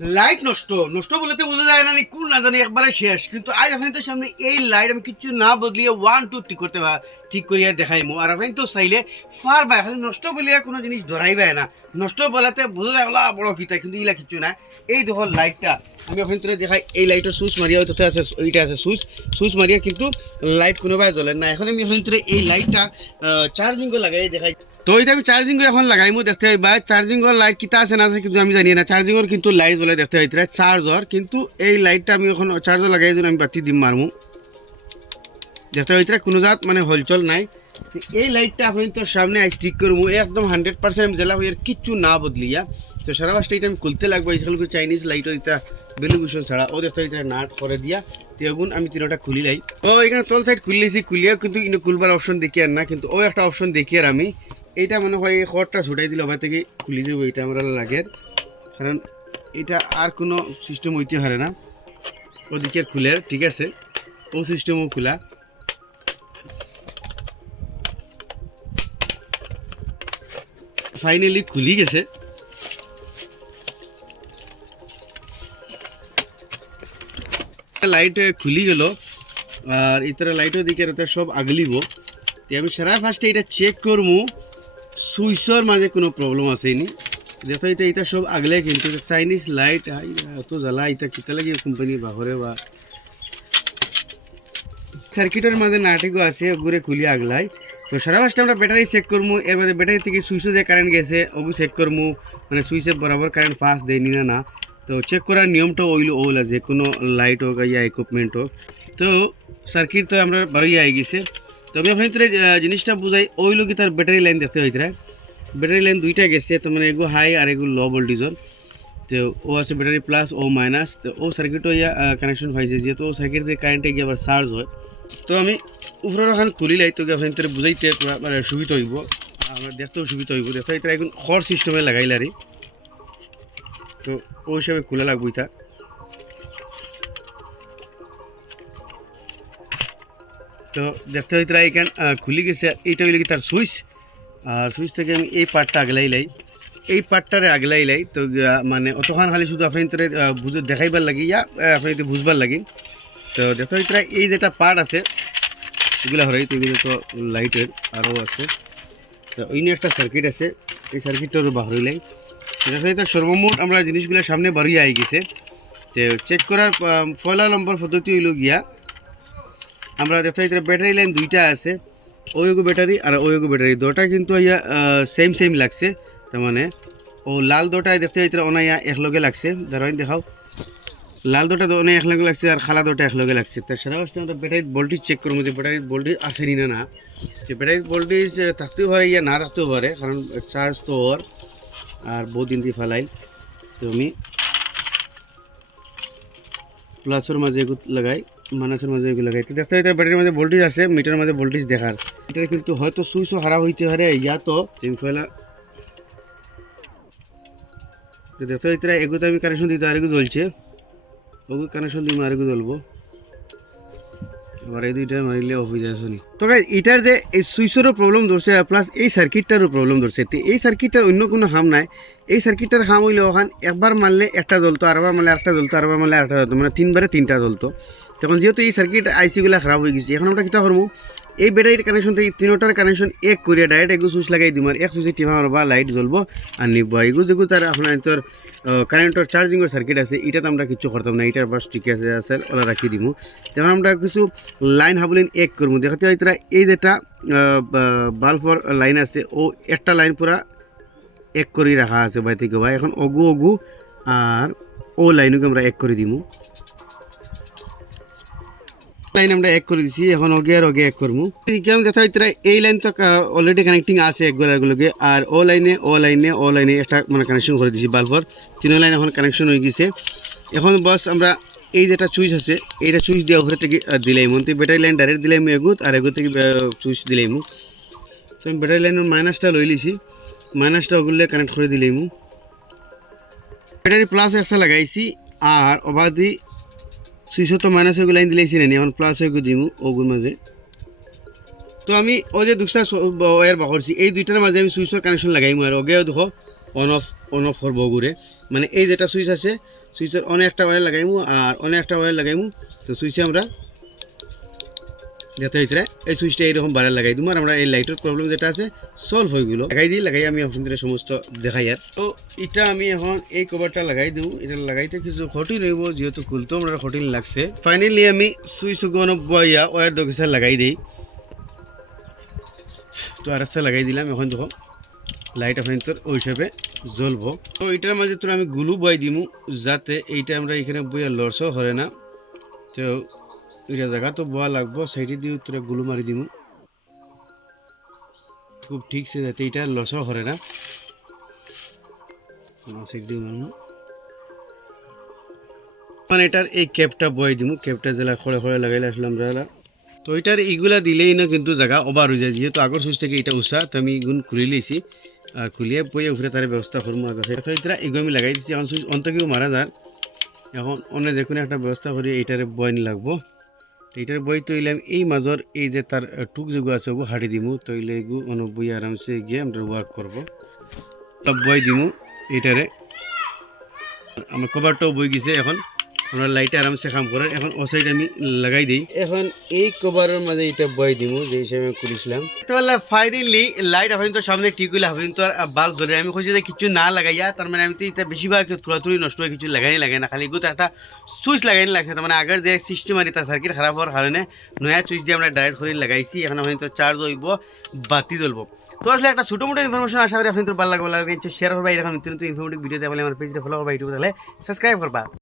Light নষ্ট নষ্ট বলতে বোঝা যায় না কোন না জানি একবারে শেষ। কিন্তু আজ আপনাদের সামনে এই লাইট আমি কিছু না বদলিয়ে ওয়ান টু ঠিক করতে ঠিক করিয়া দেখাইমু। আর আপনি তো চাইলে ফার বাই খালি নষ্ট বলিয়া কোনো জিনিস ধরাইবাই না। নষ্ট বলাতে বোঝা যায় ওলা বড় কিতা কিন্তু ইলা কিছু না। এই দেখো লাইটটা আমি আপনাদের দেখাই, এই লাইটের সুইচ মারিয়া ওইটাতে আছে ওইটা আছে সুইচ সুইচ মারিয়া কিন্তু লাইট কোনোবাই জ্বলে না। এখন আমি আপনাদের এই লাইটটা চার্জিং করে লাগাই দেখাই। তো এটা আমি চার্জিং এখন লাগাইমু দেখতে পাইবা চার্জিং লাইট কিতা আছে না আছে কিন্তু আমি জানি না। চার্জিং কিন্তু লাইট জ্বলে দেখতে পাইতরা চার্জর কিন্তু এই লাইটটা আমি এখন চার্জর লাগাই জন্য আমি বাতি দিম মারমু দেখতে পাইতরা কোনো জাত মানে হলচল নাই। এই লাইটটা আপনি তো সামনে আই ঠিক করব একদম হান্ড্রেড পার্সেন্ট আমি জ্বালা হয়ে কিচ্ছু না বদলিয়া তো সারা বাসটা এটা আমি খুলতে লাগবো সকল চাইনিজ লাইটও এটা বেলুভূষণ ছাড়া ও দেখতে এটা নাট করে দিয়া। তো এগুন আমি তিনটা খুলি লাই। ও এখানে তল সাইড খুললেছি খুলিয়া কিন্তু ইনো খুলবার অপশন দেখি আর না, কিন্তু ও একটা অপশন দেখি আর আমি। এইটা মনে হয় খড়টা ছুটাই দিলে ওভার থেকে খুলি দেবো এটা আমার লাগে। কারণ এটা আর কোনো সিস্টেম হইতে পারে না। ওদিকে খুলে ঠিক আছে? ও সিস্টেমও খোলা। ফাইনালি খুলি গেছে। লাইট খুলি গেল, আর ইতর লাইটের দিকে এটা সব আগলিব। আমি সারা ফার্স্টে এটা চেক করব সুইচর মাঝে কোনো প্রবলেম আসেনি দেখো এটা এটা সব আগলে কিন্তু চাইনিজ লাইট এত জ্বালা এটা কিতা লাগে কোম্পানি বাহরে বা সার্কিটের মাঝে নাটিকও আছে ওগুলো খুলি আগলাই। তো সারা ফার্স্টে আমরা ব্যাটারি চেক করব এর মধ্যে ব্যাটারি থেকে সুইচে যে কারেন্ট গেছে ওগু চেক করব মানে সুইচে বরাবর কারেন্ট পাস দেয়নি না না তো চেক করার নিয়মটা ওইল ওল যে কোনো লাইট হোক ইয়া ইকুইপমেন্ট হোক তো সার্কিট তো আমরা বারোই আই গেছে। তো আমি আপনার জিনিসটা বুঝাই ওইলো কি তার ব্যাটারি লাইন দেখতে হইতে ব্যাটারি লাইন দুইটা গেছে, তো মানে এগু হাই আর এগু লো ভোল্টেজর তো ও আছে ব্যাটারি প্লাস ও মাইনাস তো ও সার্কিটও ইয়া কানেকশন পাইছে। যেহেতু ও সার্কিট থেকে কারেন্টে গিয়ে আবার চার্জ হয়। তো আমি উপরের ওখান খুলি লাই তো আপনার বুঝাইতে মানে সুবিধা হইব। আমার দেখতেও সুবিধা হইব। দেখতে এটা এখন খড় সিস্টেমে লাগাইলারি। তো ওই হিসাবে খোলা লাগবো এটা। তো দেখতে হইতে এখান খুলি গেছে। এইটা হইলে কি তার সুইচ। আর সুইচ থেকে আমি এই পার্টটা আগলাই লাই। এই পার্টটারে আগলাই লাই। তো মানে অতক্ষণ খালি শুধু আপনার ভিতরে বুঝে, দেখাইবার লাগি, ইয়া ভিতরে বুঝবার লাগি। তো দেখতে হইতে এই যেটা পার্ট আছে, এগুলো হরাই তো এগুলো তো লাইটের আরও আছে। তো ওই নিয়ে একটা সার্কিট আছে, এই সার্কিটটারও বাহরই লাই এটা সর্বমোট আমরা জিনিসগুলো সামনে বাড়িয়ে আই গেছে। তো চেক করার পয়লা নম্বর পদ্ধতি হইল গিয়া আমরা দেখতে পাই ব্যাটারি লাইন দুইটা আছে ওইগো ব্যাটারি আর ওইগো ব্যাটারি দুটা কিন্তু ইয়া সেম সেম লাগছে, তার মানে ও লাল দুটায় দেখতে পাই ওনা ইয়া, একলগে লাগছে। দাঁড়াই দেখাও। লাল দুটা অনেক একলগে লাগছে আর খালা দুটা একলগে লাগছে। সারা বস্তু আমরা ব্যাটারির ভোল্টেজ চেক করব যে ব্যাটারির ভোল্টেজ আসেনি না না। যে ব্যাটারির ভোল্টেজ থাকতেও পারে ইয়া, না থাকতেও পারে, কারণ চার্জ তো ওর, আর বহু দিন দিয়ে ফেলাই। তো আমি প্লাসের মাঝে লাগাই। মানাসের মাঝে এগুলো লাগাই তো দেখতে এটা ব্যাটারির মাঝে ভোল্টেজ আছে মিটারের মাঝে ভোল্টেজ দেখার। এটা কিন্তু হয়তো সুইচও খারাপ হইতে পারে, ইয়া তো তো দেখতে এটা এগুলো আমি কানেকশন দিতে আরেকু জ্বলছে। ওগু কানেকশন দিই আরেকু জ্বলবো। আবার এই দুইটা মারিলে অফ হয়ে যায় শুনি তো গাইজ এটার যে এই সুইচেরও প্রবলেম ধরছে প্লাস এই সার্কিটটারও প্রবলেম ধরছে। তো এই সার্কিটটার অন্য কোনো হাম নাই। এই সার্কিটটার হাম হইলে ওখান একবার মারলে একটা জ্বলতো, আরেকবার মারলে একটা জ্বলতো, আরেকবার মারলে একটা জ্বলতো মানে তিনবারে তিনটা জ্বলতো। তখন যেহেতু এই সার্কিট আইসিগুলো খারাপ হয়ে গেছে, এখন আমরা কিতা করব? এই ব্যাটারির কানেকশন থেকে তিনোটার কানেকশন এক করিয়া ডাইরেক্ট এগুলো সুইচ লাগাই দিম, আর এক সুইচে টিপা মারবা লাইট জ্বলবো আর নিব। এগুলো যেগুলো তার আপনার তোর কারেন্টের চার্জিংয়ের সার্কিট আছে, এটাতে আমরা কিছু করতাম না, এটার বাস ঠিক আছে আছে ওলা রাখি দিব তখন আমরা কিছু লাইন হাবলিন এক করব। দেখাতে হয় তারা, এই যেটা বাল্বর লাইন আছে, ও একটা লাইন পুরা এক করে রাখা আছে বাই থেকে ভাই। এখন অগু অগু আর ও লাইনকে আমরা এক করে দিমু? লাইন আমরা এক করে দিছি, এখন ওগে আর ওগে এক করব। কেমন দেখা হইতে এই লাইন তো অলরেডি কানেক্টিং আছে একগুলোগুলোকে আর ও লাইনে ও লাইনে ও লাইনে একটা মানে কানেকশন করে দিছি বাল্বর। তিন লাইন এখন কানেকশন হয়ে গেছে। এখন বস আমরা এই যেটা চুইচ আছে, এইটা চুইচ দেওয়া উপরে থেকে দিলাইমু তো ব্যাটারি লাইন ডাইরেক্ট দিলাইমু এগুত, আর এগুত থেকে চুইচ দিলাইমু তো আমি ব্যাটারি লাইনের মাইনাসটা লই লিছি। মাইনাসটা ওগুলো কানেক্ট করে দিলাইমু ব্যাটারি প্লাস একটা লাগাইছি, আর অবাধি সুইচ তো মাইনাস হয়ে লাইন দিলেছি না এখন প্লাস হয়ে দিমু ওগুর মাঝে তো আমি ও যে দুটা ওয়ার বাহরছি এই দুইটার মাঝে আমি সুইচের কানেকশন লাগাইমু আর ওগেও দেখো অন অফ অন অফ করব ঘুরে মানে এই যেটা সুইচ আছে সুইচের অনেকটা ওয়ার লাগাইমু, আর অনেকটা ওয়ার লাগাইমু। তো সুইচে আমরা যাতে হইতে এই সুইচটা এইরকম বারে লাগাই দিমু আর আমরা এই লাইটের প্রবলেম যেটা আছে সলভ হয়ে গেলো। লাগাই দিই, লাগাই আমি আপনাদের সমস্ত দেখাই আর। তো এটা আমি এখন এই কভারটা লাগাই দিও, এটা লাগাইতে কিছু কঠিন হইব, যেহেতু খুলতেও আমরা কঠিন লাগছে। ফাইনালি আমি সুইচগুলো বইয়া ওয়ার দকিসা লাগাই দিই। তো আর লাগাই দিলাম, এখন দেখো লাইট আপনার ওই হিসাবে জ্বলবো। তো এটার মাঝে তোর আমি গুলু বই দিমু, যাতে এইটা আমরা এখানে বইয়া লড়সও হরে না। তো এটা জায়গা তো বোয়া লাগবো সাইডে দিয়ে তোরা গুলু মারি দিমু। খুব ঠিকছে যাতে এটা লসও হরে না। মানে এটার এই ক্যাপটা বয় দিমু ক্যাপটা জেলা খড়ে খড়ে লাগাইলে আসলে আমরা তো এটার এইগুলা দিলেই না কিন্তু জায়গা ওভার হয়ে যায়, যেহেতু আগর সুইচ থেকে এটা উষা তো আমি এগুন খুলে লিয়েছি আর খুলিয়ে বইয়ে উপরে তার ব্যবস্থা করব আগে তো এটা এগুলো আমি লাগাই দিচ্ছি এখন সুইচ অন্ত কেউ মারা যার এখন অন্য যে কোনো একটা ব্যবস্থা করি এইটারে বয় নি লাগবো এইটার বই তৈলে আমি এই মাজর এই যে তার টুক যেগু আছে ওগু হাঁটি দিমু তৈলে এগু অন্য বই আরামসে গিয়ে আমরা ওয়ার্ক করব বই দিমু এইটারে আমার কভারটাও বই গেছে এখন। আমরা লাইটে আরামসে কাম করে এখন ও সাইড আমি লাগাই দিই। এখন এই কভারের মাঝে এটা বই দিমু যে হিসাবে আমি করেছিলাম তাহলে ফাইনালি লাইট আপনি তো সামনে ঠিক হইলে আপনি তো আর বাল্ব ধরে। আমি কইছি যে কিছু না লাগাইয়া তার মানে আমি তো এটা বেশিরভাগ তুলাতুলি নষ্ট হয়ে কিছু লাগাই লাগে না খালি গুতো একটা সুইচ লাগাই লাগছে। তার মানে আগের যে সিস্টেম আর তার সার্কিট খারাপ হওয়ার কারণে নয়া সুইচ দিয়ে আমরা ডাইরেক্ট করে লাগাইছি। এখন আপনি তো চার্জ হইব বাতি জ্বলবো। তো আসলে একটা ছোটো মোটো ইনফরমেশন আশা করি আপনি তো ভালো লাগবে লাগে শেয়ার করবা। এরকম নতুন নতুন ইনফরমেটিভ ভিডিও দেওয়া আমার পেজটা ফলো করবা ইউটিউবে তাহলে সাবস্ক্রাইব করবা।